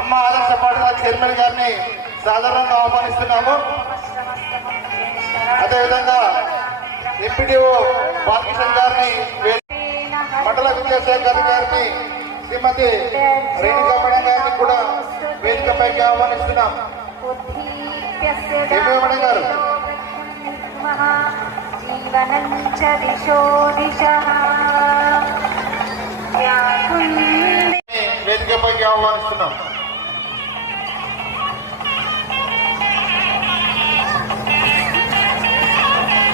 అమ్మ ఆదర్శ పాఠశాల చైర్మన్ గారిని సాధారణంగా ఆహ్వానిస్తున్నాము. అదేవిధంగా ఎంపీడీఓ బాలకృష్ణ గారిని, మండల విద్యాశాఖ గారిని, శ్రీమతి రేణుకా మేడం గారిని కూడా వేదికపైకి ఆహ్వానిస్తున్నాం. మేడం గారు వేదికపైకి ఆహ్వానిస్తున్నాం.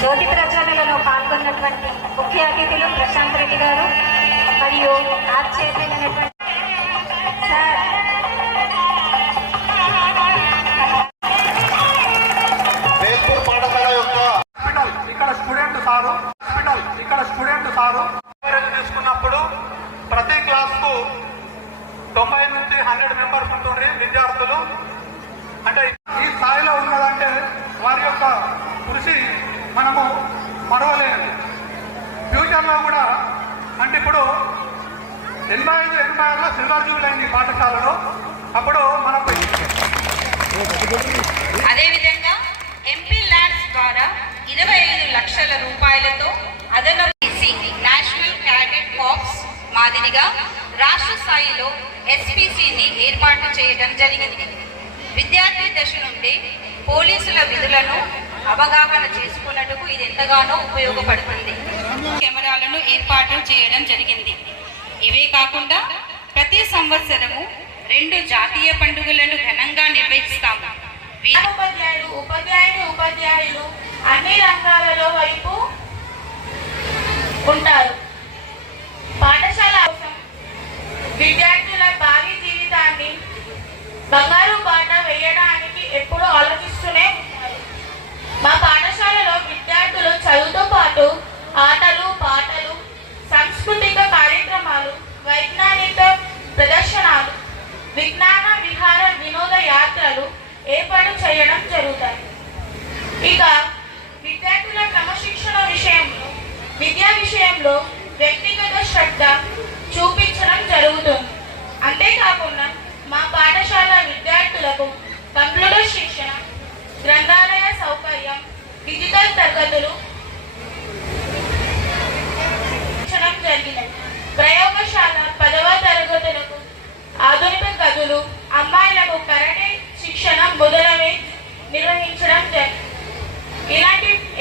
జ్యోతి ప్రజ్వలనలో పాల్గొన్నటువంటి ముఖ్య అతిథులు ప్రశాంత్ రెడ్డి గారు మరియు ఆర్ట్ చైర్మన్ అయినటువంటి సార్ తీసుకున్నప్పుడు ప్రతి క్లాస్కు 90 నుంచి 100 మెంబర్స్ ఉంటుండ్రి విద్యార్థులు. అంటే ఈ స్థాయిలో ఉన్నదంటే వారి యొక్క కృషి మనము మరవలేనిది. ఫ్యూచర్లో కూడా అంటే ఇప్పుడు 85-86లో సిల్వర్ జూబ్లీ అయింది పాఠశాలలో. అప్పుడు మనకు అదేవిధంగా ఎంపీ ల్యాడ్స్ ద్వారా 25 లక్షల రూపాయలతో అదనపు నేషనల్ క్యాడెట్ కార్ప్స్ మాదిరిగా రాష్ట్ర స్థాయిలో ఎస్పీసీని ఏర్పాటు చేయడం జరిగింది. విద్యార్థి దశ నుండి పోలీసుల విధులను అవగాహన చేసుకున్నట్టుకు ఇది ఎంతగానో ఉపయోగపడుతుంది. కెమెరాలను ఏర్పాటు చేయడం జరిగింది. ఇవే కాకుండా ప్రతి సంవత్సరము 2 జాతీయ పండుగలను ఘనంగా నిర్వహిస్తాము. ఉపాధ్యాయులు అన్ని రంగాలలో వైపు ఉంటారు. పాఠశాల కోసం విద్యార్థుల భావి జీవితాన్ని బంగారు బాట వేయడానికి ఎప్పుడూ ఆలోచిస్తూనే ఉంటారు. మా పాఠశాలలో విద్యార్థులు చదువుతో పాటు ఆటలు, పాటలు, సాంస్కృతిక కార్యక్రమాలు, వైజ్ఞానిక ప్రదర్శనలు, విజ్ఞాన విహార వినోద యాత్రలు ఏర్పాటు చేయడం జరుగుతాయి. ఇక విద్యార్థుల క్రమశిక్షణ విద్యా విషయంలో వ్యక్తిగత శ్రద్ధ చూపించడం జరుగుతుంది. అంతేకాకుండా మా పాఠశాల విద్యార్థులకు కంప్యూటర్ శిక్షణ, గ్రంథాలయ సౌకర్యం, డిజిటల్ తరగతులు జరిగినాయి. ప్రయోగశాల 10వ తరగతులకు ఆధునిక గదులు, అమ్మాయిలకు కరాటే శిక్షణ మొదలవి నిర్వహించడం జరిగింది.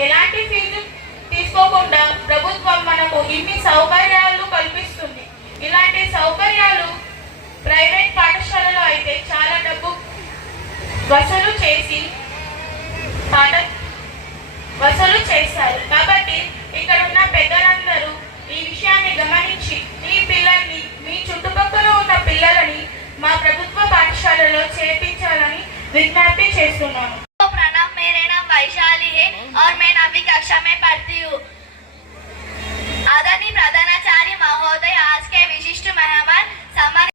ఎలాంటి ఫీజు తీసుకోకుండా ప్రభుత్వం మనకు ఇన్ని సౌకర్యాలు కల్పిస్తుంది. ఇలాంటి సౌకర్యాలు ప్రైవేట్ పాఠశాలలో అయితే చాలా డబ్బు వసూలు చేస్తారు. కాబట్టి ఇక్కడ ఉన్న పెద్దలందరూ ఈ విషయాన్ని గమనించి మీ పిల్లల్ని, మీ చుట్టుపక్కల ఉన్న పిల్లలని మా ప్రభుత్వ పాఠశాలలో చేర్పించాలని విజ్ఞప్తి చేస్తున్నాను. प्रणाम, मेरे नाम वैशाली है और मैं 9वीं कक्षा में पढ़ती हूँ। आदरणीय प्रधानाचार्य महोदय, आज के विशिष्ट मेहमान सम्मानित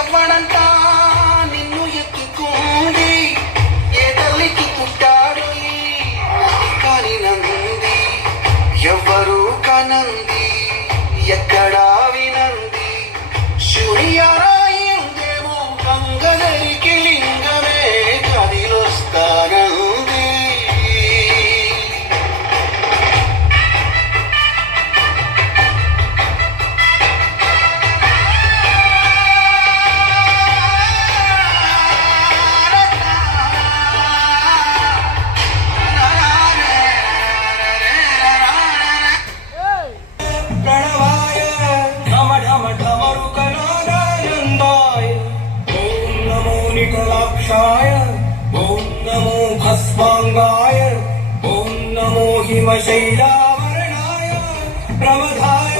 ఎవ్వడంట నిన్ను ఎత్తుకుంది, ఏ తల్లికి పుట్టాడు కాని నంది, ఎవ్వరు కనంది, ఎక్కడా వినంది, సూర్యారాయిందేమో గంగదరికి లింగమే కదిలొస్తానంది. विकलाक्षाय ॐ नमो भस्माङ्गाय ॐ नमो हिमशैलावरणाय प्रमथाय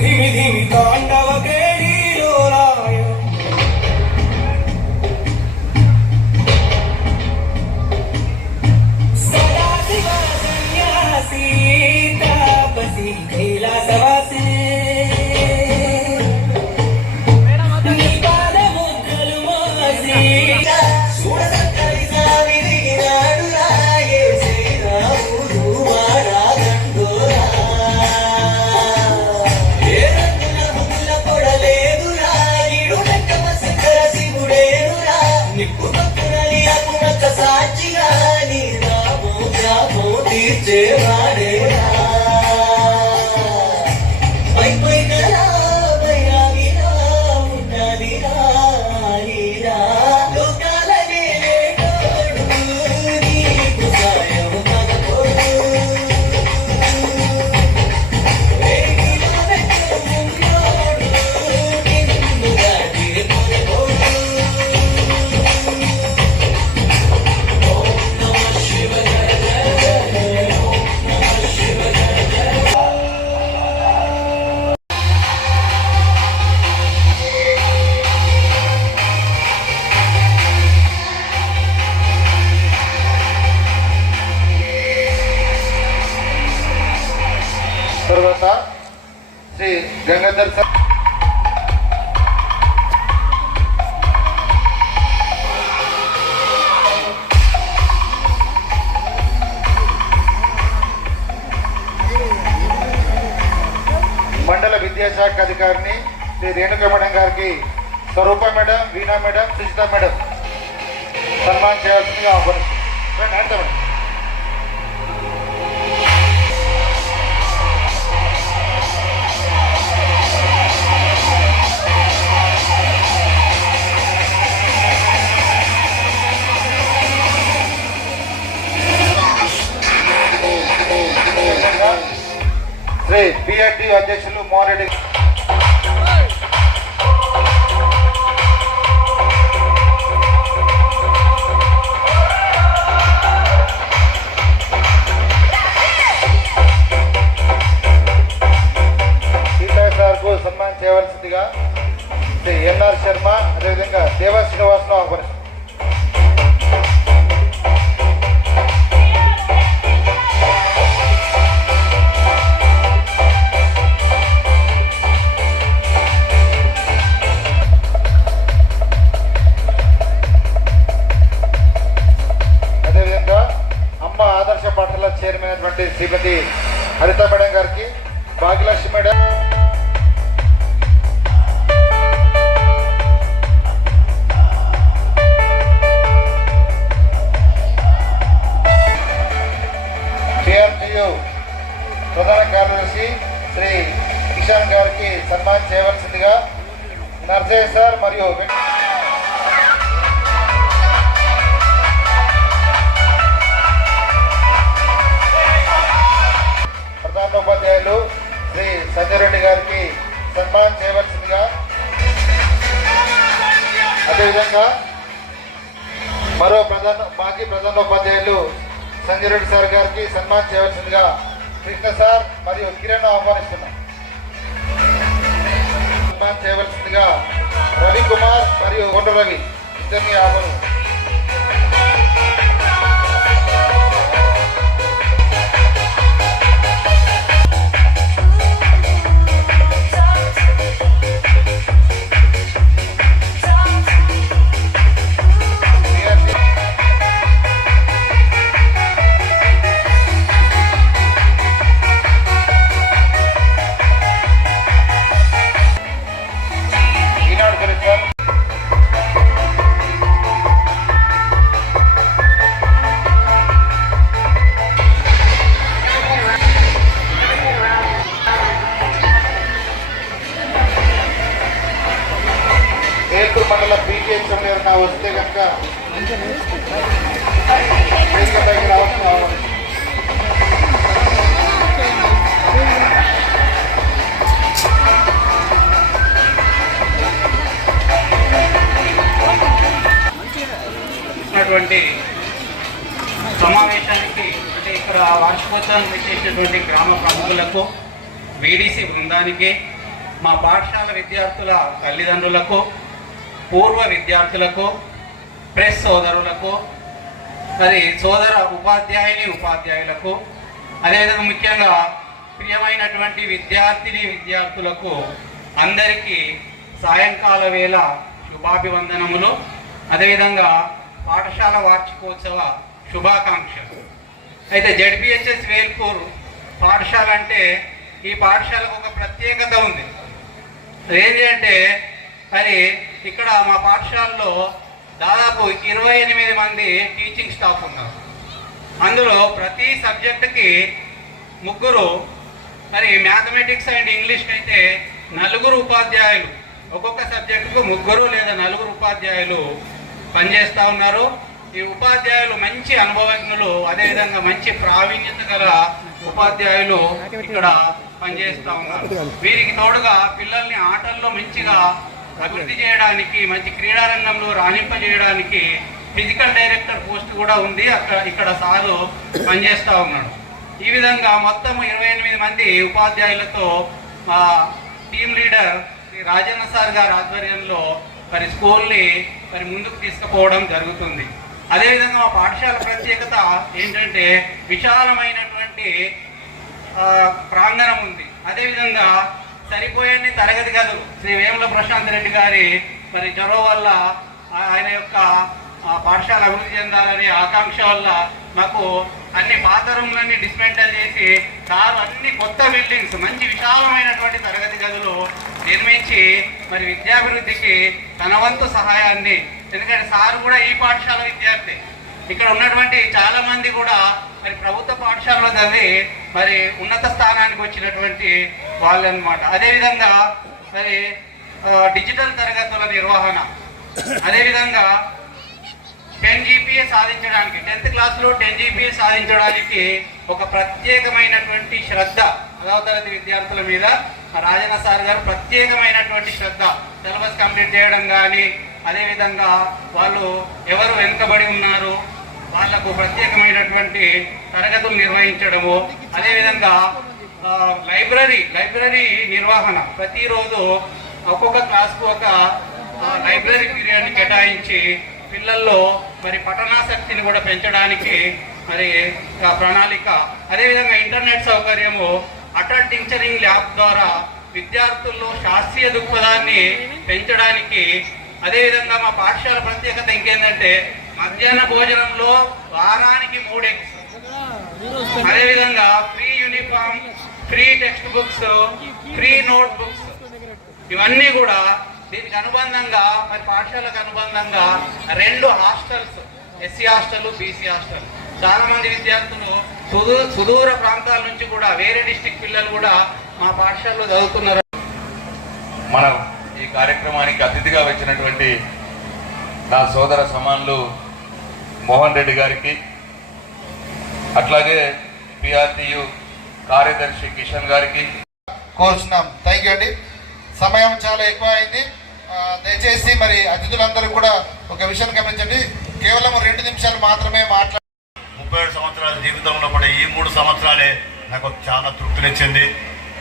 धिमि धिमि ताण्डवकेळीलोलाय सदाशिव सन्न्यासी तापसी कैलासवासी చూడదక్కడి సామి దిగినాడు రాయే శ్రీరాముడు వాడాగండోరా ఏ రంగుల ముగ్గుల పొడలేదు రాయుడు నక్కమ శంకర శివుడేనురా నిప్పు పక్కునని అకునక్క సాక్షిగా నీ రామో శాపో తీర్చేవాడేరా పై పై కలా బైరాగిరా ఉన్నదిరా నీరా లోకాలనే లేటోడు నీకు సాయం మగపోడు వేగిలా వెచ్చమున్నోడు నిన్ను దాటి పోడు ఓం నమః శివ జయ జయ జయ ఓం నమః శివ జయ జయ తర్వాత శ్రీ గంగాధర్ సార్ మండల విద్యాశాఖ అధికారిని శ్రీ రేణుక మేడం గారికి స్వరూప మేడం, వీణా మేడం, సుజిత మేడం సన్మానం చేయాల్సిందిగా ఆహ్వానిస్తున్నాం. శ్రీ పిఆర్టీ అధ్యక్షులు మోహన్ సార్కు సన్మానం చేయవలసిందిగా శ్రీ ఎన్ఆర్ శర్మ, అదేవిధంగా దేవా శ్రీనివాసరావు ఆహ్వానిస్తున్నారు. ఆదర్శ పాఠశాల చైర్మన్ అయినటువంటి శ్రీమతి హరిత మేడం గారికి, భాగ్యలక్ష్మి మేడం, పిఆర్టీయు ప్రధాన కార్యదర్శి శ్రీ కిషన్ గారికి సన్మానం చేయవలసిందిగా నర్జయ్ సార్ మరియు ప్రధానోపాధ్యాయులు శ్రీ సంజయ్ రెడ్డి గారికి సన్మానం చేయవలసిందిగా, అదేవిధంగా మరో మాజీ ప్రధానోపాధ్యాయులు సంజయ్ రెడ్డి సార్ గారికి సన్మానం చేయవలసిందిగా కృష్ణ సార్ మరియు కిరణ్ ఆహ్వానిస్తున్నాం. సన్మానం చేయవలసిందిగా రవి కుమార్ మరియు కొండ రవి ఇద్దరిని ఆహ్వానిస్తున్నాం. మండల పీటీఎం ఎవరైనా వస్తే కనుక రావచ్చు. ఇచ్చినటువంటి సమావేశానికి, అంటే ఇక్కడ వార్షికోత్సవం చేసినటువంటి గ్రామ ప్రముఖులకు, వీడీసీ బృందానికి, మా పాఠశాల విద్యార్థుల తల్లిదండ్రులకు, పూర్వ విద్యార్థులకు, ప్రెస్ సోదరులకు, మరి సోదర ఉపాధ్యాయులకు, అదేవిధంగా ముఖ్యంగా ప్రియమైనటువంటి విద్యార్థులకు అందరికీ సాయంకాల వేళ శుభాభివందనములు, అదేవిధంగా పాఠశాల వార్షికోత్సవ శుభాకాంక్షలు. అయితే జెడ్పిహెచ్ఎస్ వేల్పూర్ పాఠశాల అంటే ఈ పాఠశాలకు ఒక ప్రత్యేకత ఉంది. ఏంటి అంటే మరి ఇక్కడ మా పాఠశాలలో దాదాపు 28 మంది టీచింగ్ స్టాఫ్ ఉన్నారు. అందులో ప్రతి సబ్జెక్టుకి 3, మరి మ్యాథమెటిక్స్ అండ్ ఇంగ్లీష్కి అయితే 4 ఉపాధ్యాయులు, ఒక్కొక్క సబ్జెక్టుకు 3 లేదా 4 ఉపాధ్యాయులు పనిచేస్తూ ఉన్నారు. ఈ ఉపాధ్యాయులు మంచి అనుభవజ్ఞులు, అదేవిధంగా మంచి ప్రావీణ్యత గల ఉపాధ్యాయులు ఇక్కడ పనిచేస్తూ ఉన్నారు. వీరికి తోడుగా పిల్లల్ని ఆటల్లో మంచిగా అభివృద్ధి చేయడానికి, మంచి క్రీడారంగంలో రాణింపజేయడానికి ఫిజికల్ డైరెక్టర్ పోస్ట్ కూడా ఉంది. ఇక్కడ సారు పనిచేస్తూ ఉన్నాడు. ఈ విధంగా మొత్తం 28 మంది ఉపాధ్యాయులతో మా team leader Shri Rajanna sir గారి ఆధ్వర్యంలో మరి స్కూల్ని మరి ముందుకు తీసుకుపోవడం జరుగుతుంది. అదేవిధంగా మా పాఠశాల ప్రత్యేకత ఏంటంటే విశాలమైనటువంటి ప్రాంగణం ఉంది. అదేవిధంగా సరిపోయే తరగతి గదులు. శ్రీ వేముల ప్రశాంత్ రెడ్డి గారి మరి చొరవ వల్ల, ఆయన యొక్క పాఠశాల అభివృద్ధి చెందాలనే ఆకాంక్ష వల్ల మాకు అన్ని పాత రూమ్లన్నీ డిస్మెంటల్ చేసి సార్ అన్ని కొత్త బిల్డింగ్స్, మంచి విశాలమైనటువంటి తరగతి గదులు నిర్మించి మరి విద్యాభివృద్ధికి తన వంతు సహాయాన్ని, ఎందుకంటే సార్ కూడా ఈ పాఠశాల విద్యార్థి, ఇక్కడ ఉన్నటువంటి చాలా మంది కూడా మరి ప్రభుత్వ పాఠశాలలో చదివి మరి ఉన్నత స్థానానికి వచ్చినటువంటి వాళ్ళు అన్నమాట. అదేవిధంగా మరి డిజిటల్ తరగతుల నిర్వహణ, అదేవిధంగా 10 GPA సాధించడానికి, 10th క్లాస్లో 10 GPA సాధించడానికి ఒక ప్రత్యేకమైనటువంటి శ్రద్ధ 10వ తరగతి విద్యార్థుల మీద రాజన్న సార్ గారు ప్రత్యేకమైనటువంటి శ్రద్ధ, సిలబస్ కంప్లీట్ చేయడం కానీ, అదేవిధంగా వాళ్ళు ఎవరు వెనుకబడి ఉన్నారు వాళ్లకు ప్రత్యేకమైనటువంటి తరగతులు నిర్వహించడము, అదేవిధంగా లైబ్రరీ నిర్వహణ, ప్రతిరోజు ఒక్కొక్క క్లాస్కు ఒక లైబ్రరీ పీరియడ్ని కేటాయించి పిల్లల్లో మరి పఠనాసక్తిని కూడా పెంచడానికి మరి ప్రణాళిక, అదేవిధంగా ఇంటర్నెట్ సౌకర్యము, అటల్ టీచరింగ్ ల్యాబ్ ద్వారా విద్యార్థుల్లో శాస్త్రీయ దృక్పథాన్ని పెంచడానికి, అదేవిధంగా మా పాఠశాల ప్రత్యేకత ఇంకేంటంటే మధ్యాహ్న భోజనంలో వారానికి 3 ఎగ్స్, అదేవిధంగా free uniform, free text books, free note books, ఇవన్నీ కూడా దీనికి అనుబంధంగా మరి పాఠశాలకు అనుబంధంగా 2 hostels, SC hostel, BC hostel. చాలా మంది విద్యార్థులు సుదూర ప్రాంతాల నుంచి కూడా, వేరే డిస్ట్రిక్ట్ పిల్లలు కూడా మా పాఠశాలలో చదువుతున్నారు. మనం ఈ కార్యక్రమానికి అతిథిగా వచ్చినటువంటి నా సోదర సమానులు మోహన్ రెడ్డి గారికి, అట్లాగే పిఆర్టీయు కార్యదర్శి కిషన్ గారికి కోరుచున్నాం. థ్యాంక్ యూ అండి. సమయం చాలా ఎక్కువ అయింది. దయచేసి మరి అతిథులందరూ కూడా ఒక విషయం గమనించండి, కేవలం 2 నిమిషాలు మాత్రమే 37 సంవత్సరాల జీవితంలో కూడా ఈ 3 సంవత్సరాలే నాకు చాలా తృప్తినిచ్చింది.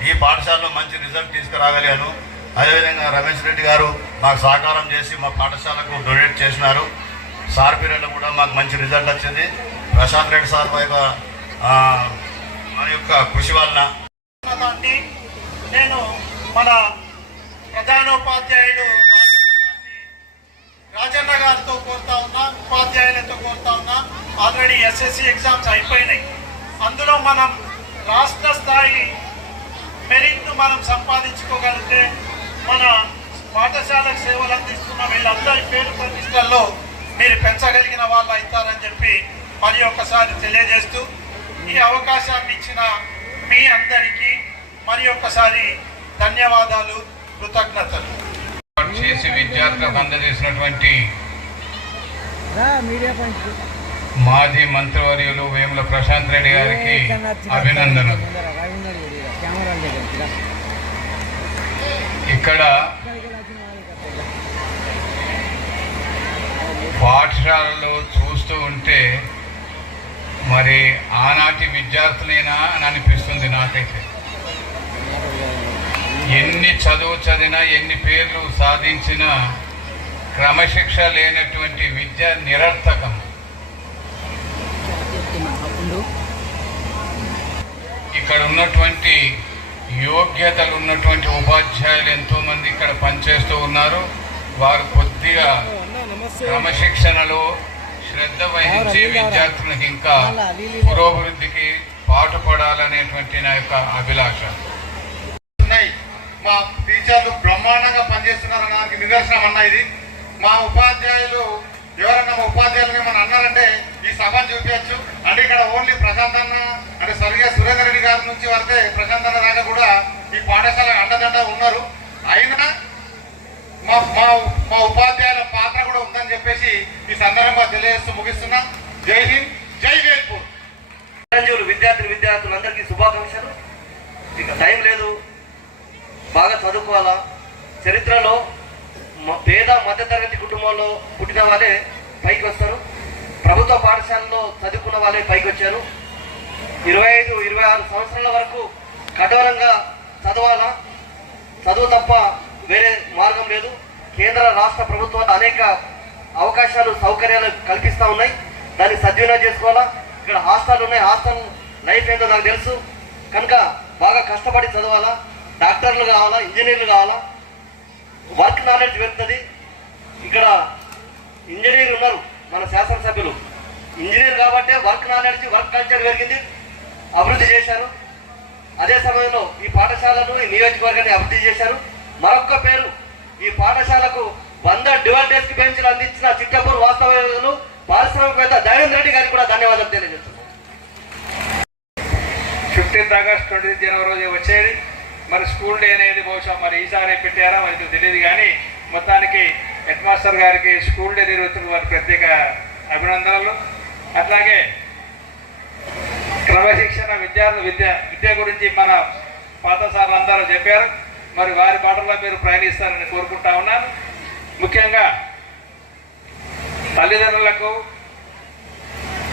ఈ పాఠశాలలో మంచి రిజల్ట్ తీసుకురాగలిగాను. అదేవిధంగా రమేష్ రెడ్డి గారు మాకు సహకారం చేసి మా పాఠశాలకు డొనేట్ చేసినారు. సార్ పీరియడ్లో కూడా మాకు మంచి రిజల్ట్ వచ్చింది. ప్రశాంత్ రెడ్డి సార్ మన యొక్క కృషి వలన నేను మన ప్రధానోపాధ్యాయుడు రాజన్న గారితో కోరుతా ఉన్నా, ఉపాధ్యాయులతో కోరుతా ఉన్నా. ఆల్రెడీ ఎస్ఎస్సి ఎగ్జామ్స్ అయిపోయినాయి. అందులో మనం రాష్ట్ర స్థాయి మెరిట్ను మనం సంపాదించుకోగలిగితే మన పాఠశాలకు సేవలు అందిస్తున్న వీళ్ళందరి పేరు ప్రతిష్టల్లో మీరు పెంచగలిగిన వాళ్ళు అవుతారని చెప్పి మరి ఒక్కసారి తెలియజేస్తూ, ఈ అవకాశాన్ని ఇచ్చిన మీ అందరికీ మరి ఒక్కసారి ధన్యవాదాలు, కృతజ్ఞతలు. చేసి విద్యార్థులకు అందజేసినటువంటి మాజీ మంత్రివర్యులు వేముల ప్రశాంత్ రెడ్డి గారికి అభినందనలు. ఇక్కడ పాఠశాల పాఠశాలలో చూస్తూ ఉంటే మరి ఆనాటి విద్యార్థులేనా అని అనిపిస్తుంది నాకైతే. ఎన్ని చదువు చదివినా, ఎన్ని పేర్లు సాధించినా క్రమశిక్ష లేనటువంటి విద్య నిరర్థకం. ఇక్కడ ఉన్నటువంటి యోగ్యతలు ఉన్నటువంటి ఉపాధ్యాయులు ఎంతోమంది ఇక్కడ పనిచేస్తూ ఉన్నారు. వారు కొద్దిగా క్రమశిక్షణలో శ్రద్ధ వహించి విద్యార్థులకు ఇంకా పురోభివృద్ధికి పాటుపడాలనేటువంటి నా యొక్క అభిలాష. మా టీచర్లు బ్రహ్మాండంగా పనిచేస్తున్నారన్న దానికి నిదర్శనం అన్న ఇది. మా ఉపాధ్యాయులు ఎవరన్నా మా ఉపాధ్యాయులు ఏమన్నా అన్నారంటే ఈ సభను చూపించచ్చు. అంటే ఇక్కడ ఓన్లీ ప్రశాంత్ అన్న అంటే స్వర్గీయ సురేందర్ రెడ్డి గారి నుంచి వస్తే ప్రశాంత్ అన్న దాకా కూడా ఈ పాఠశాల అండదండ ఉన్నారు. అయినా మా మా మా ఉపాధ్యాయుల పాత్ర కూడా ఉందని చెప్పేసి ఈ సందర్భంగా తెలియజేస్తూ ముగిస్తున్నా. జై హింద్, జై వేల్పూర్. విద్యార్థులందరికీ శుభాకాంక్షలు. ఇక టైం లేదు, బాగా చదువుకోవాలా. చరిత్రలో పేద మధ్యతరగతి కుటుంబంలో పుట్టిన వాళ్ళే పైకి వస్తారు. ప్రభుత్వ పాఠశాలలో చదువుకున్న వాళ్ళే పైకి వచ్చారు. 25-26 సంవత్సరాల వరకు కఠోరంగా చదవాలా. చదువు తప్ప వేరే మార్గం లేదు. కేంద్ర రాష్ట్ర ప్రభుత్వాలు అనేక అవకాశాలు, సౌకర్యాలు కల్పిస్తూ ఉన్నాయి. దాన్ని సద్వినియోగం చేసుకోవాలా. ఇక్కడ హాస్టల్ ఉన్నాయి. హాస్టల్ లైఫ్ ఏంటో నాకు తెలుసు కనుక బాగా కష్టపడి చదవాలా. డాక్టర్లు కావాలా, ఇంజనీర్లు కావాలా. వర్క్ నాలెడ్జ్ పెరుగుతుంది. ఇక్కడ ఇంజనీర్ ఉన్నారు మన శాసనసభ్యులు. ఇంజనీర్ కాబట్టే వర్క్ నాలెడ్జ్, వర్క్ కల్చర్ పెరిగింది, అభివృద్ధి చేశారు. అదే సమయంలో ఈ పాఠశాలను, ఈ నియోజకవర్గాన్ని అభివృద్ధి చేశారు. మరొక్క పేరు, ఈ పాఠశాలకు 100 డ్యువల్ డెస్క్ బెంచ్లు అందించిన చిట్టపూర్ వాస్తవ్యులు పారిశ్రామికవేత్త దయానంద్ రెడ్డి గారికి కూడా ధన్యవాదాలు తెలియజేస్తున్నాను. 15th ఆగస్ట్ 20th జనవరి రోజు వచ్చేది. మరి స్కూల్ డే అనేది బహుశా మరి ఈసారి పెట్టారా మరి తెలియదు, కానీ మొత్తానికి హెడ్ మాస్టర్ గారికి స్కూల్ డే నిర్వహిస్తున్న వారి ప్రత్యేక అభినందనలు. అట్లాగే క్రమశిక్షణ విద్య గురించి మన పాత సార్లు అందరూ చెప్పారు. మరి వారి బాటలో మీరు ప్రయాణిస్తారని కోరుకుంటా ఉన్నాను. ముఖ్యంగా తల్లిదండ్రులకు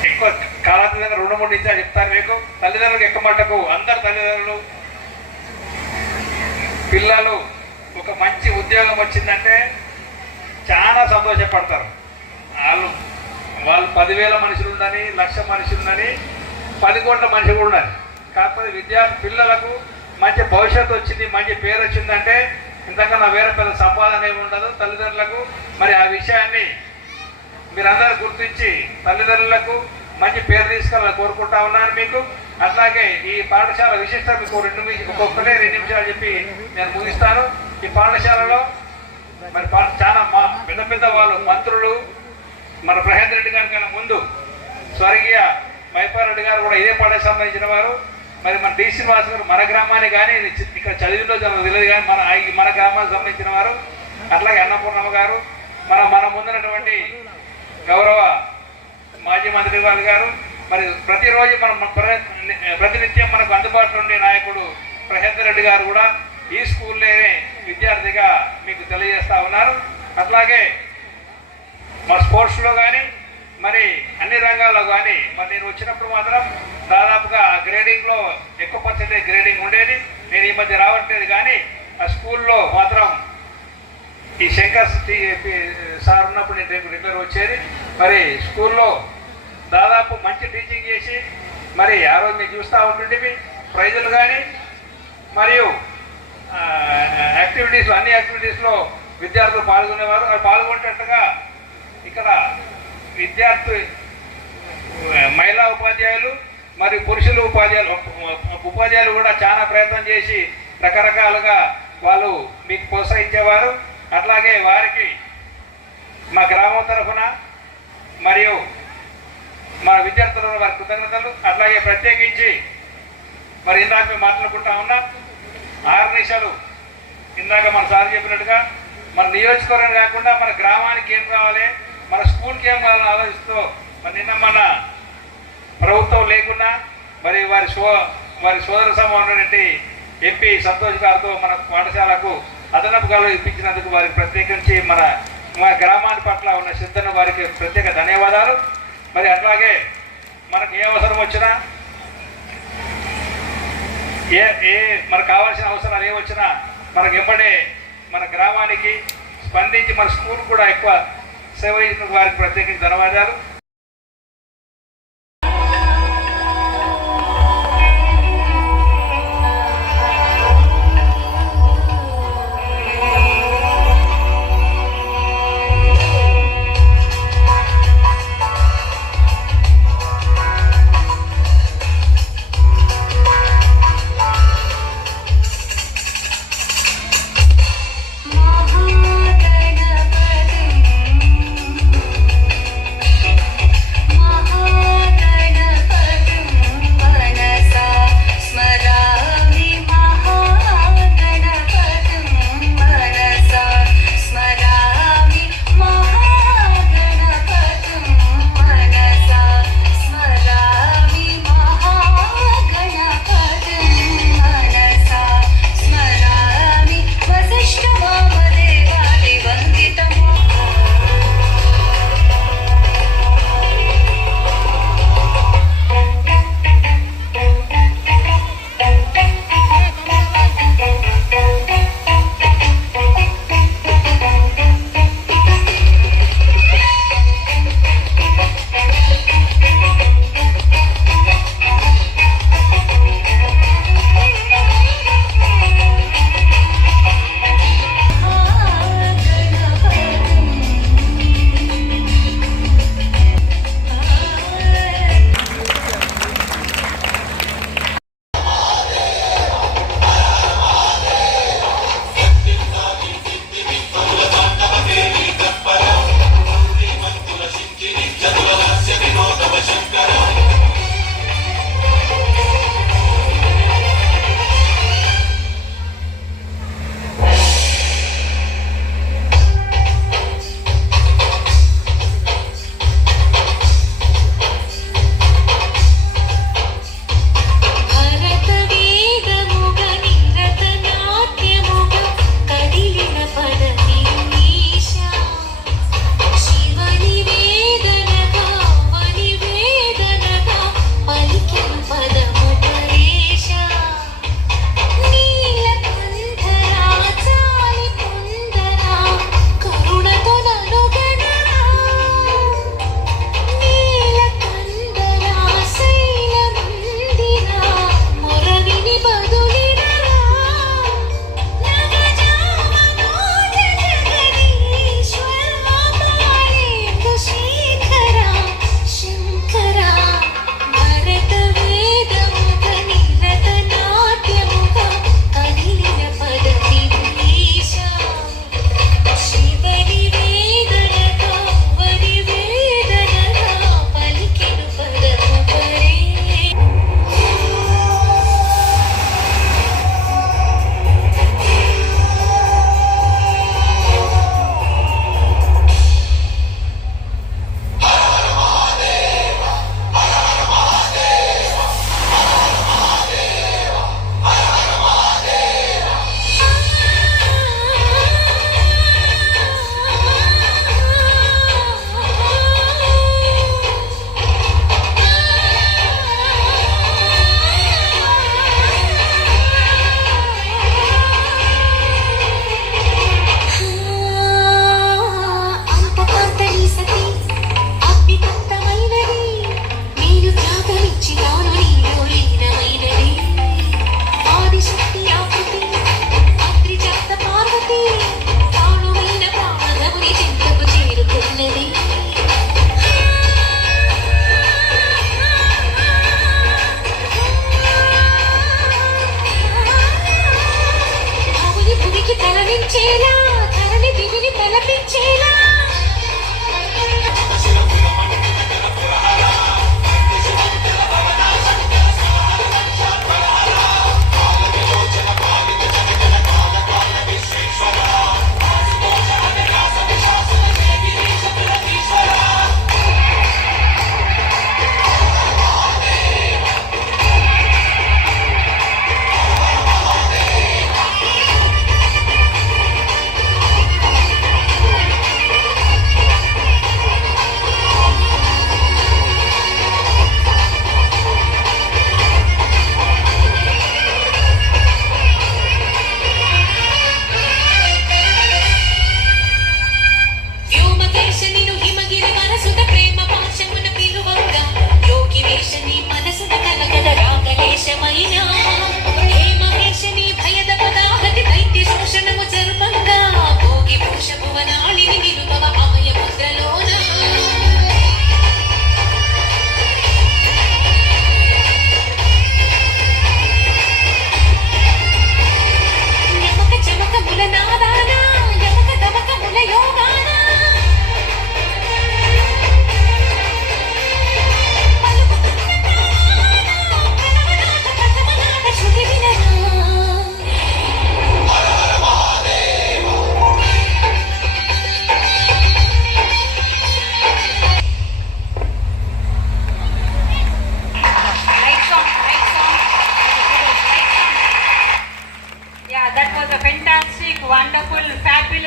ఎక్కువ కాలాతీతంగా 2-3 నిమిషాలు చెప్తాను మీకు. తల్లిదండ్రులకు ఎక్కువ మట్టుకు అందరు తల్లిదండ్రులు పిల్లలు ఒక మంచి ఉద్యోగం వచ్చిందంటే చాలా సంతోషపడతారు. వాళ్ళు 10,000 మనుషులు ఉండని, 1,00,000 మనుషులు ఉండని, 10 కోట్ల మనుషులు ఉండాలి. కాకపోతే పిల్లలకు మంచి భవిష్యత్తు వచ్చింది, మంచి పేరు వచ్చిందంటే ఇంతకన్నా వేరే పెద్ద సంపాదన ఏమి ఉండదు తల్లిదండ్రులకు. మరి ఆ విషయాన్ని మీరందరూ గుర్తించి తల్లిదండ్రులకు మంచి పేరు తీసుకెళ్ళాలని కోరుకుంటా ఉన్నాను మీకు. అట్లాగే ఈ పాఠశాల విశిష్టత మీకు ఒక్కొక్కటే 2 నిమిషాలు చెప్పి నేను ముగిస్తాను. ఈ పాఠశాలలో మరి చాలా పెద్ద పెద్ద వాళ్ళు, మంత్రులు, మన ప్రశాంత్ రెడ్డి గారి కన్నా ముందు స్వర్గీయ మైపారెడ్డి గారు కూడా ఇదే పాఠశాలకు సంబంధించిన వారు. మరి మన డి శ్రీనివాస్ గారు మన గ్రామాన్ని కానీ ఇక్కడ చదివిలో తెలియదు కానీ మన గ్రామానికి సంబంధించిన వారు. అట్లాగే అన్నపూర్ణమ్మ గారు, మన ముందున్నటువంటి గౌరవ మాజీ మంత్రి గారు. మరి ప్రతిరోజు ప్రతినిత్యం మనకు అందుబాటులో ఉండే నాయకుడు ప్రశాంత్ రెడ్డి గారు కూడా ఈ స్కూల్లోనే విద్యార్థిగా మీకు తెలియజేస్తా ఉన్నారు. అట్లాగే మా స్పోర్ట్స్లో కానీ మరి అన్ని రంగాల్లో కానీ మరి నేను వచ్చినప్పుడు మాత్రం దాదాపుగా గ్రేడింగ్లో ఎక్కువ పర్సెంటేజ్ గ్రేడింగ్ ఉండేది. నేను ఈ మధ్య రావట్లేదు, కానీ ఆ స్కూల్లో మాత్రం ఈ శంకర్ సార్ ఉన్నప్పుడు నేను రెగ్యులర్ వచ్చేది. మరి స్కూల్లో దాదాపు మంచి టీచింగ్ చేసి మరి ఆ రోజు మీరు చూస్తూ ఉంటుంటే ప్రైజులు కానీ మరియు యాక్టివిటీస్లో, అన్ని యాక్టివిటీస్లో విద్యార్థులు పాల్గొనేవారు. అది పాల్గొనేటట్టుగా ఇక్కడ మహిళా ఉపాధ్యాయులు మరియు పురుషులు ఉపాధ్యాయులు కూడా చాలా ప్రయత్నం చేసి రకరకాలుగా వాళ్ళు మీకు ప్రోత్సహించేవారు. అట్లాగే వారికి మా గ్రామం తరఫున మరియు మన విద్యార్థుల వారి కృతజ్ఞతలు. అట్లాగే ప్రత్యేకించి మరి ఇందాక మేము మాట్లాడుకుంటా ఉన్నాం 6 నిమిషాలు. ఇందాక మన సార్ చెప్పినట్టుగా మన నియోజకవర్గం కాకుండా మన గ్రామానికి ఏం కావాలి, మన స్కూల్కి ఏం కావాలని ఆలోచిస్తూ మరి నిన్న మన ప్రభుత్వం లేకున్నా మరి వారి సోదర సమానమైనటువంటి ఎంపీ సంతోష్ గారితో మన పాఠశాలకు అదనపు గాలు ఇప్పించినందుకు వారికి ప్రత్యేకించి మన మా గ్రామాన్ని పట్ల ఉన్న శ్రద్ధను వారికి ప్రత్యేక ధన్యవాదాలు. మరి అట్లాగే మనకు ఏ అవసరం వచ్చినా మనకు కావాల్సిన అవసరాలు ఏ వచ్చినా మనకు ఎంబడే మన గ్రామానికి స్పందించి మన స్కూల్ కూడా ఎక్కువ సేవ చేసిన వారికి ప్రత్యేకించి ధన్యవాదాలు.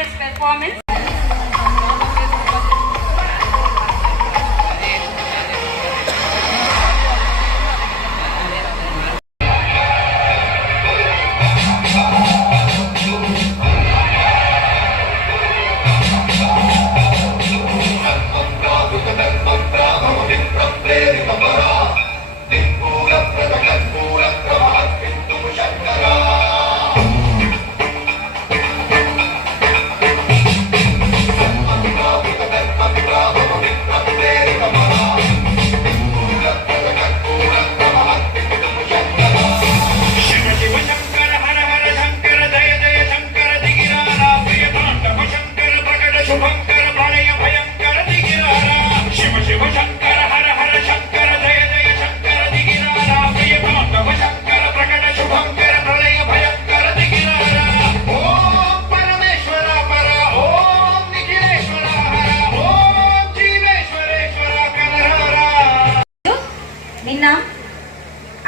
marvelous performance.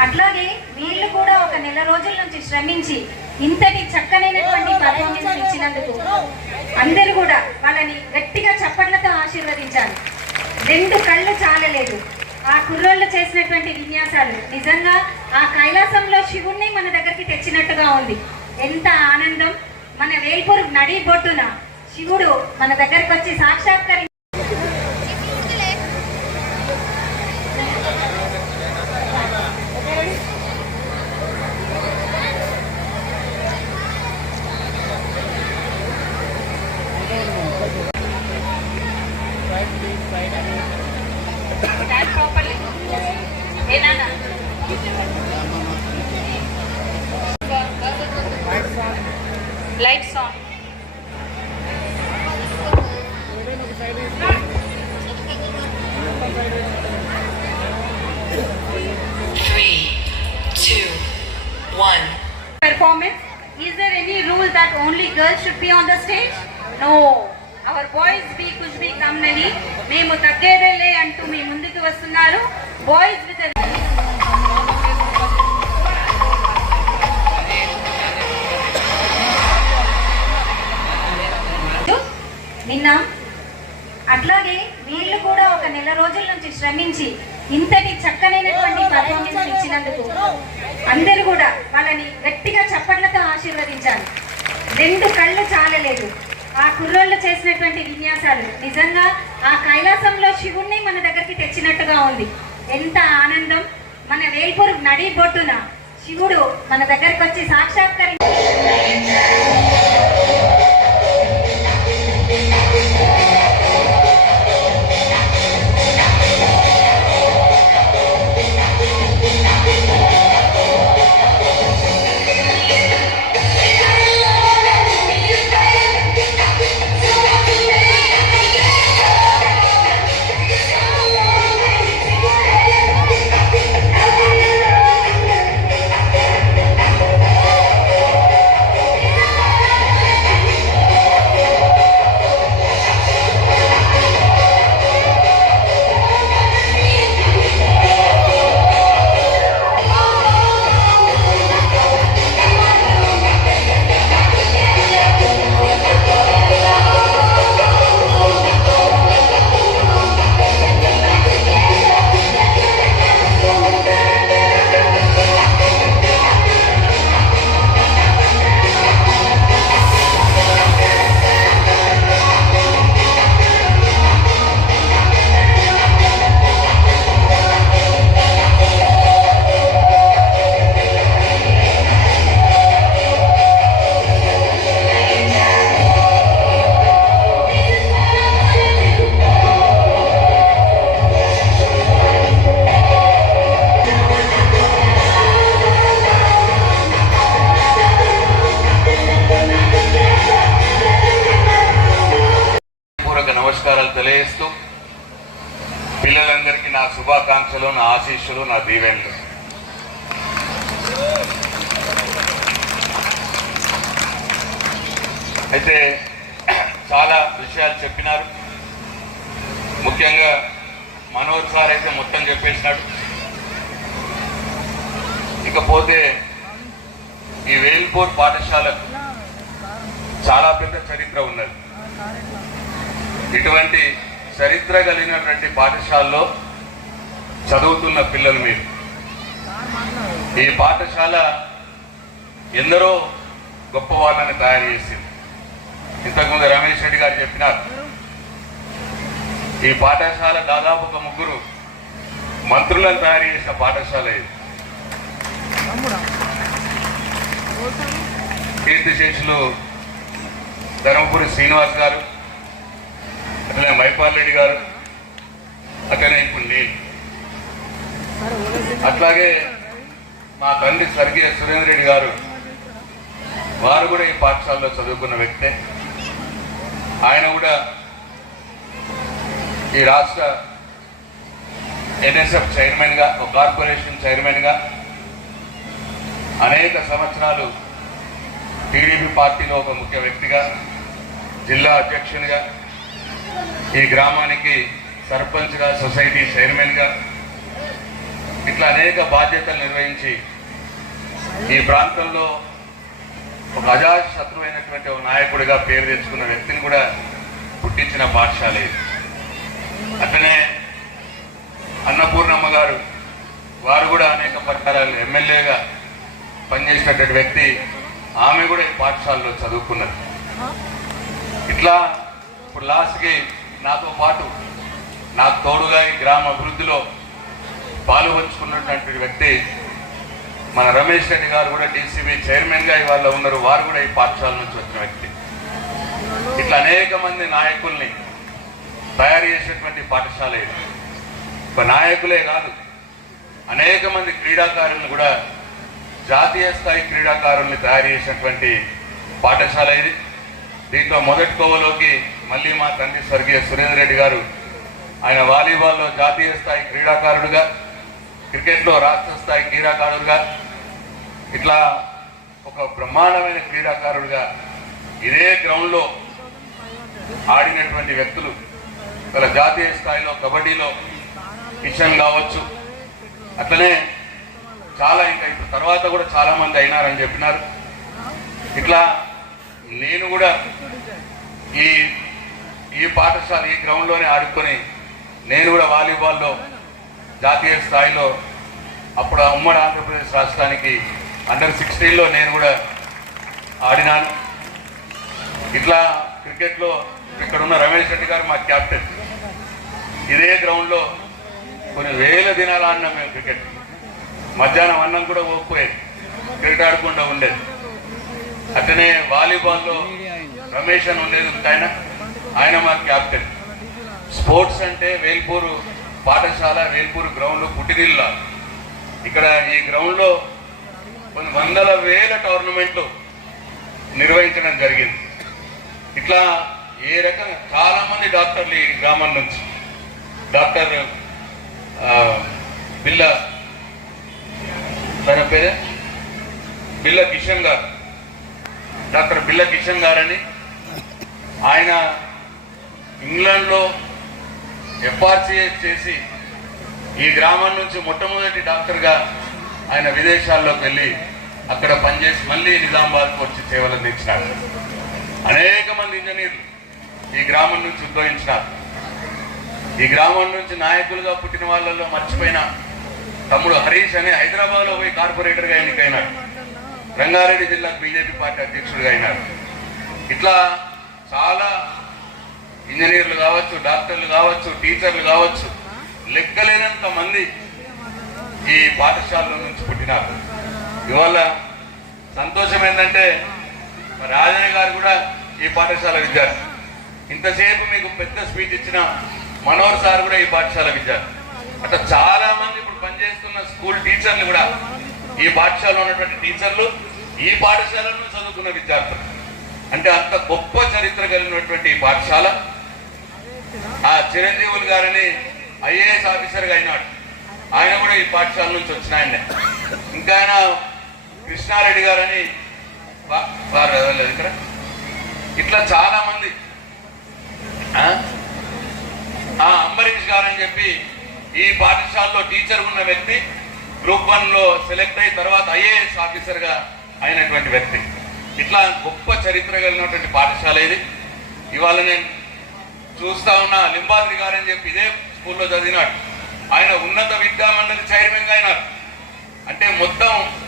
అట్లాగే వీళ్ళు కూడా ఒక నెల రోజుల నుంచి శ్రమించి ఇంతటి చక్కనైనటువంటి పర్ఫార్మెన్స్ ఇచ్చినందుకు అందరూ కూడా వాళ్ళని గట్టిగా చప్పట్లతో ఆశీర్వదించాలి. 2 కళ్ళు చాలలేదు. ఆ కుర్రోళ్ళు చేసినటువంటి విన్యాసాలు నిజంగా ఆ కైలాసంలో శివుణ్ణి మన దగ్గరికి తెచ్చినట్టుగా ఉంది. ఎంత ఆనందం! మన వేల్పూర్ నడి బొట్టున శివుడు మన దగ్గరకు వచ్చి సాక్షాత్కరి Stand properly. Hey, Nana. Lights on. Three, two, one. Performance. Is there any rule that only girls should be on the stage? No. Our boys be kuch bhi kam nahi. మేము తగ్గేదేలే అంటూ మీ ముందుకు వస్తున్నారు. బాయ్స్ విత్ నిన్న అట్లాగే వీళ్ళు కూడా ఒక నెల రోజుల నుంచి శ్రమించి ఇంతటి చక్కనైనటువంటి పర్ఫార్మెన్స్ ఇచ్చినందుకు అందరూ కూడా వాళ్ళని గట్టిగా చప్పట్లతో ఆశీర్వదించాలి. 2 కళ్ళు చాలలేదు. ఆ కుర్రోళ్ళు చేసినటువంటి విన్యాసాలు నిజంగా ఆ కైలాసంలో శివుణ్ణి మన దగ్గరికి తెచ్చినట్టుగా ఉంది. ఎంత ఆనందం! మన వేల్పూర్ నడి బొట్టున శివుడు మన దగ్గరకు వచ్చి సాక్షాత్కరి తెలియజేస్తూ పిల్లలందరికీ నా శుభాకాంక్షలు, నా ఆశీస్సులు, నా దీవెనలు. అయితే చాలా విషయాలు చెప్పినారు. ముఖ్యంగా మనోహర్ సార్ అయితే మొత్తం చెప్పేసినాడు. ఇకపోతే ఈ వేల్పూర్ పాఠశాలకు చాలా పెద్ద చరిత్ర ఉన్నది. ఇటువంటి చరిత్ర కలిగినటువంటి పాఠశాలలో చదువుతున్న పిల్లలు మీరు. ఈ పాఠశాల ఎందరో గొప్ప వాళ్ళని తయారు చేసింది. ఇంతకుముందు రమేష్ రెడ్డి గారు చెప్పినారు, ఈ పాఠశాల దాదాపు ఒక 3 మంత్రులను తయారు చేసిన పాఠశాల ఇది. కీర్తిశేషులు ధర్మపురి శ్రీనివాస్ గారు, అట్లనే మైపాల్ రెడ్డి గారు, అట్లనే ఇప్పుడు నేను, అట్లాగే మా తండ్రి స్వర్గీయ సురేంద్ర రెడ్డి గారు, వారు కూడా ఈ పాఠశాలలో చదువుకున్న వ్యక్తే. ఆయన కూడా ఈ రాష్ట్ర NSF చైర్మన్గా, ఒక కార్పొరేషన్ చైర్మన్గా అనేక సంవత్సరాలు, టీడీపీ పార్టీలో ఒక ముఖ్య వ్యక్తిగా, జిల్లా అధ్యక్షునిగా, ఈ గ్రామానికి సర్పంచ్గా, సొసైటీ చైర్మన్గా, ఇట్లా అనేక బాధ్యతలు నిర్వహించి ఈ ప్రాంతంలో ఒక అజాశత్రువైనటువంటి ఒక నాయకుడిగా పేరు తెచ్చుకున్న వ్యక్తిని కూడా పుట్టించిన పాఠశాల ఇది. అట్లనే అన్నపూర్ణమ్మ గారు, వారు కూడా అనేక ప్రకారాలు ఎమ్మెల్యేగా పనిచేసినటువంటి వ్యక్తి. ఆమె కూడా ఈ పాఠశాలలో చదువుకున్నది. ఇట్లా ఇప్పుడు లాస్ట్కి నాతో పాటు నాకు తోడుగా ఈ గ్రామ అభివృద్ధిలో పాలు పంచుకున్నటువంటి వ్యక్తి మన రమేష్ రెడ్డి గారు కూడా డీసీబీ చైర్మన్గా ఇవాళ ఉన్నారు. వారు కూడా ఈ పాఠశాల నుంచి వచ్చిన వ్యక్తి. ఇట్లా అనేక మంది నాయకుల్ని తయారు చేసేటువంటి పాఠశాల ఇది. ఒక నాయకులే కాదు, అనేక మంది క్రీడాకారులను కూడా, జాతీయ స్థాయి క్రీడాకారుల్ని తయారు చేసినటువంటి పాఠశాల ఇది. దీంట్లో మొదటి కోవలోకి మళ్ళీ మా తండ్రి స్వర్గీయ సురేంద్ర రెడ్డి గారు, ఆయన వాలీబాల్లో జాతీయ స్థాయి క్రీడాకారుడుగా, క్రికెట్లో రాష్ట్ర స్థాయి క్రీడాకారుడుగా, ఇట్లా ఒక బ్రహ్మాండమైన క్రీడాకారుడుగా ఇదే గ్రౌండ్లో ఆడినటువంటి వ్యక్తులు. ఇలా జాతీయ స్థాయిలో కబడ్డీలో కిషన్ కావచ్చు, అట్లనే చాలా ఇంకా ఇప్పుడు తర్వాత కూడా చాలా మంది అయినారని చెప్పినారు. ఇట్లా నేను కూడా ఈ పాఠశాల ఈ గ్రౌండ్లోనే ఆడుకొని నేను కూడా వాలీబాల్లో జాతీయ స్థాయిలో, అప్పుడు ఉమ్మడి ఆంధ్రప్రదేశ్ రాష్ట్రానికి అండర్-16లో నేను కూడా ఆడినాను. ఇట్లా క్రికెట్లో ఇక్కడున్న రమేష్ రెడ్డి గారు మా క్యాప్టెన్. ఇదే గ్రౌండ్లో కొన్ని వేల దినాలు ఆడినాం మేము క్రికెట్. మధ్యాహ్నం అన్నం కూడా పోకపోయేది, క్రికెట్ ఆడకుండా ఉండేది. అట్లనే వాలీబాల్లో రమేష్ అని ఉండేది ఆయన మా క్యాప్టెన్. స్పోర్ట్స్ అంటే వేల్పూరు పాఠశాల, వేల్పూరు గ్రౌండ్ పుట్టినిల్ల. ఇక్కడ ఈ గ్రౌండ్లో కొన్ని వందల వేల టోర్నమెంట్లు నిర్వహించడం జరిగింది. ఇట్లా ఏ రకంగా చాలా మంది డాక్టర్లు ఈ గ్రామం నుంచి, డాక్టర్ తన పేరే బిల్ల కిషన్ గారు, డాక్టర్ బిల్ల కిషన్ గారని, ఆయన ఇంగ్లాండ్లో FRCS చేసి ఈ గ్రామం నుంచి మొట్టమొదటి డాక్టర్గా ఆయన విదేశాల్లోకి వెళ్ళి అక్కడ పనిచేసి మళ్ళీ నిజామాబాద్కు వచ్చి సేవలు అందించినారు. అనేక మంది ఇంజనీర్లు ఈ గ్రామం నుంచి ఉద్భవించినారు. ఈ గ్రామం నుంచి నాయకులుగా పుట్టిన వాళ్ళలో మర్చిపోయిన తమ్ముడు హరీష్ అని హైదరాబాద్లో పోయి కార్పొరేటర్గా ఎన్నికైనాడు. రంగారెడ్డి జిల్లా బీజేపీ పార్టీ అధ్యక్షుడిగా అయినాడు. ఇట్లా చాలా ఇంజనీర్లు కావచ్చు, డాక్టర్లు కావచ్చు, టీచర్లు కావచ్చు, లెక్కలేనంత మంది ఈ పాఠశాలలో నుంచి పుట్టినారు. ఇవాళ సంతోషం ఏంటంటే రాజయ్య గారు కూడా ఈ పాఠశాల విద్యార్థి. ఇంతసేపు మీకు పెద్ద స్పీచ్ ఇచ్చిన మనోహర్ సార్ కూడా ఈ పాఠశాల విద్యార్థి. అట్లా చాలా మంది ఇప్పుడు పనిచేస్తున్న స్కూల్ టీచర్లు కూడా, ఈ పాఠశాలలో ఉన్నటువంటి టీచర్లు ఈ పాఠశాలను చదువుకున్న విద్యార్థులు. అంటే అంత గొప్ప చరిత్ర కలిగినటువంటి ఈ పాఠశాల. ఆ చిరంజీవులు గారని IAS ఆఫీసర్గా అయినాడు, ఆయన కూడా ఈ పాఠశాల నుంచి వచ్చిన ఆయనే. ఇంకా ఆయన కృష్ణారెడ్డి గారని ఇక్కడ. ఇట్లా చాలా మంది, అంబరీష్ గారని చెప్పి ఈ పాఠశాలలో టీచర్ ఉన్న వ్యక్తి, గ్రూప్ 1లో సెలెక్ట్ అయి తర్వాత IAS ఆఫీసర్గా అయినటువంటి వ్యక్తి. ఇట్లా గొప్ప చరిత్ర కలిగినటువంటి పాఠశాల ఇది. ఇవాళ నేను చూస్తా ఉన్న లింబాద్రి గారు అని చెప్పి ఇదే స్కూల్లో చదివినాడు. ఆయన ఉన్నత విద్యా మండలి చైర్మన్గా అయినారు. అంటే మొత్తం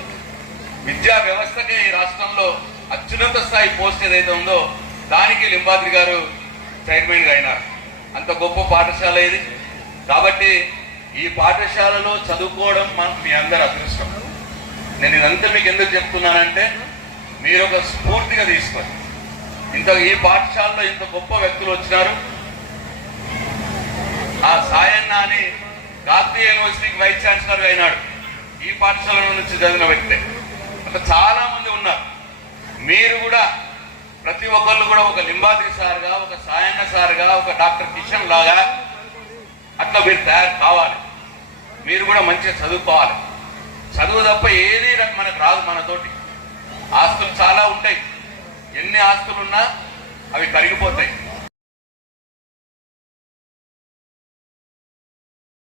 విద్యా వ్యవస్థకే ఈ రాష్ట్రంలో అత్యున్నత స్థాయి పోస్ట్ ఏదైతే ఉందో దానికి లింబాద్రి గారు చైర్మన్గా అయినారు. అంత గొప్ప పాఠశాల ఇది. కాబట్టి ఈ పాఠశాలలో చదువుకోవడం మీ అందరి అదృష్టం. నేను ఇదంతా మీకు ఎందుకు చెప్తున్నానంటే మీరు ఒక స్ఫూర్తిగా తీసుకోండి. ఈ పాఠశాలలో ఇంత గొప్ప వ్యక్తులు వచ్చినారు. ఆ సాయన్న అని కాకతీయ యూనివర్సిటీకి వైస్ ఛాన్సలర్గా అయినాడు. ఈ పాఠశాల నుంచి చదివిన వ్యక్తే. అట్లా చాలా మంది ఉన్నారు. మీరు కూడా ప్రతి ఒక్కళ్ళు కూడా ఒక లింబాద్రి సార్గా, ఒక సాయన్న సార్గా, ఒక డాక్టర్ కిషన్ లాగా అట్లా మీరు తయారు కావాలి. మీరు కూడా మంచిగా చదువుకోవాలి. చదువు తప్ప ఏది మనకు రాదు. మనతోటి ఆస్తులు చాలా ఉంటాయి. ఎన్ని ఆస్తులున్నా అవి కరిగిపోతాయి.